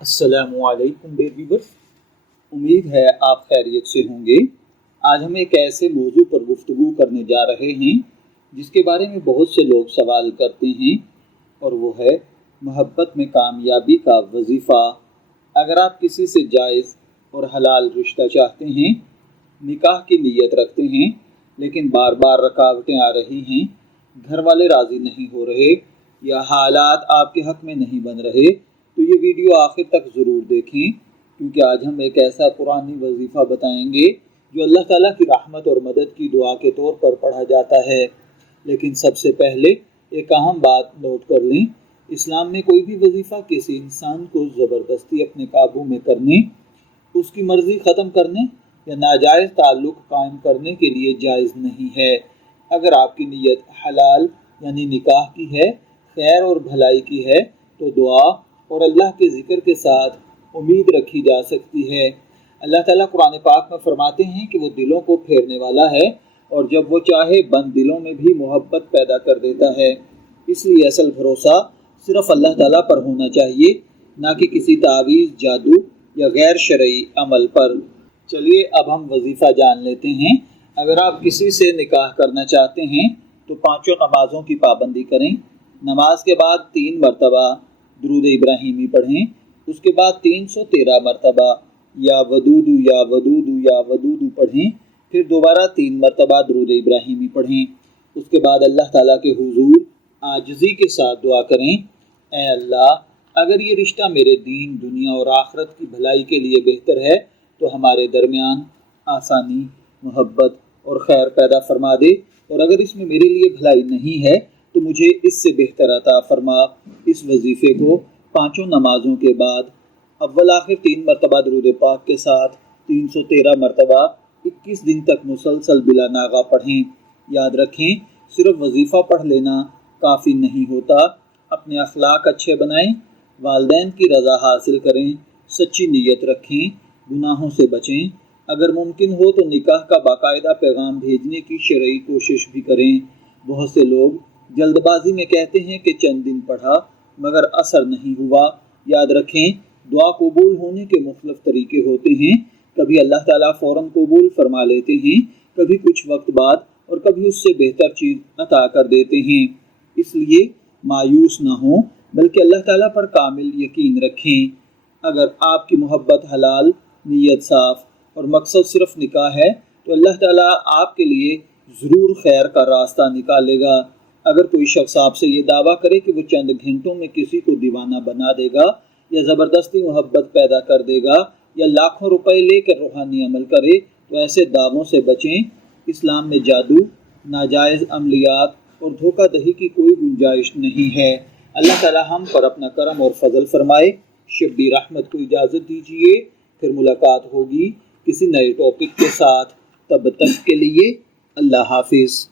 السلام علیکم بیبیورز، امید ہے آپ خیریت سے ہوں گے۔ آج ہم ایک ایسے موضوع پر گفتگو کرنے جا رہے ہیں جس کے بارے میں بہت سے لوگ سوال کرتے ہیں، اور وہ ہے محبت میں کامیابی کا وظیفہ۔ اگر آپ کسی سے جائز اور حلال رشتہ چاہتے ہیں، نکاح کی نیت رکھتے ہیں لیکن بار بار رکاوٹیں آ رہی ہیں، گھر والے راضی نہیں ہو رہے یا حالات آپ کے حق میں نہیں بن رہے، تو یہ ویڈیو آخر تک ضرور دیکھیں، کیونکہ آج ہم ایک ایسا قرآنی وظیفہ بتائیں گے جو اللہ تعالیٰ کی رحمت اور مدد کی دعا کے طور پر پڑھا جاتا ہے۔ لیکن سب سے پہلے ایک اہم بات نوٹ کر لیں، اسلام میں کوئی بھی وظیفہ کسی انسان کو زبردستی اپنے قابو میں کرنے، اس کی مرضی ختم کرنے یا ناجائز تعلق قائم کرنے کے لیے جائز نہیں ہے۔ اگر آپ کی نیت حلال یعنی نکاح کی ہے، خیر اور بھلائی کی ہے، تو دعا اور اللہ کے ذکر کے ساتھ امید رکھی جا سکتی ہے۔ اللہ تعالیٰ قرآن پاک میں فرماتے ہیں کہ وہ دلوں کو پھیرنے والا ہے، اور جب وہ چاہے بند دلوں میں بھی محبت پیدا کر دیتا ہے۔ اس لیے اصل بھروسہ صرف اللہ تعالیٰ پر ہونا چاہیے، نہ کہ کسی تعویذ، جادو یا غیر شرعی عمل پر۔ چلیے اب ہم وظیفہ جان لیتے ہیں۔ اگر آپ کسی سے نکاح کرنا چاہتے ہیں تو 5 نمازوں کی پابندی کریں۔ نماز کے بعد 3 مرتبہ درود ابراہیمی پڑھیں، اس کے بعد 313 مرتبہ یا ودود یا ودود یا ودود پڑھیں، پھر دوبارہ 3 مرتبہ درود ابراہیمی پڑھیں۔ اس کے بعد اللہ تعالیٰ کے حضور عاجزی کے ساتھ دعا کریں، اے اللہ، اگر یہ رشتہ میرے دین، دنیا اور آخرت کی بھلائی کے لیے بہتر ہے تو ہمارے درمیان آسانی، محبت اور خیر پیدا فرما دے، اور اگر اس میں میرے لیے بھلائی نہیں ہے تو مجھے اس سے بہتر عطا فرما۔ اس وظیفے کو 5 نمازوں کے بعد اول آخر 3 مرتبہ درود پاک کے ساتھ 313 مرتبہ 21 دن تک مسلسل بلا ناغہ پڑھیں۔ یاد رکھیں، صرف وظیفہ پڑھ لینا کافی نہیں ہوتا۔ اپنے اخلاق اچھے بنائیں، والدین کی رضا حاصل کریں، سچی نیت رکھیں، گناہوں سے بچیں۔ اگر ممکن ہو تو نکاح کا باقاعدہ پیغام بھیجنے کی شرعی کوشش بھی کریں۔ بہت سے لوگ جلد بازی میں کہتے ہیں کہ چند دن پڑھا مگر اثر نہیں ہوا۔ یاد رکھیں، دعا قبول ہونے کے مختلف طریقے ہوتے ہیں۔ کبھی اللہ تعالیٰ فوراً قبول فرما لیتے ہیں، کبھی کچھ وقت بعد، اور کبھی اس سے بہتر چیز عطا کر دیتے ہیں۔ اس لیے مایوس نہ ہوں بلکہ اللہ تعالیٰ پر کامل یقین رکھیں۔ اگر آپ کی محبت حلال، نیت صاف اور مقصد صرف نکاح ہے تو اللہ تعالیٰ آپ کے لیے ضرور خیر کا راستہ نکالے گا۔ اگر کوئی شخص آپ سے یہ دعویٰ کرے کہ وہ چند گھنٹوں میں کسی کو دیوانہ بنا دے گا یا زبردستی محبت پیدا کر دے گا یا لاکھوں روپے لے کر روحانی عمل کرے، تو ایسے دعووں سے بچیں۔ اسلام میں جادو، ناجائز عملیات اور دھوکہ دہی کی کوئی گنجائش نہیں ہے۔ اللہ تعالیٰ ہم پر اپنا کرم اور فضل فرمائے۔ شبیر احمد کو اجازت دیجیے، پھر ملاقات ہوگی کسی نئے ٹاپک کے ساتھ۔ تب تک کے لیے اللہ حافظ۔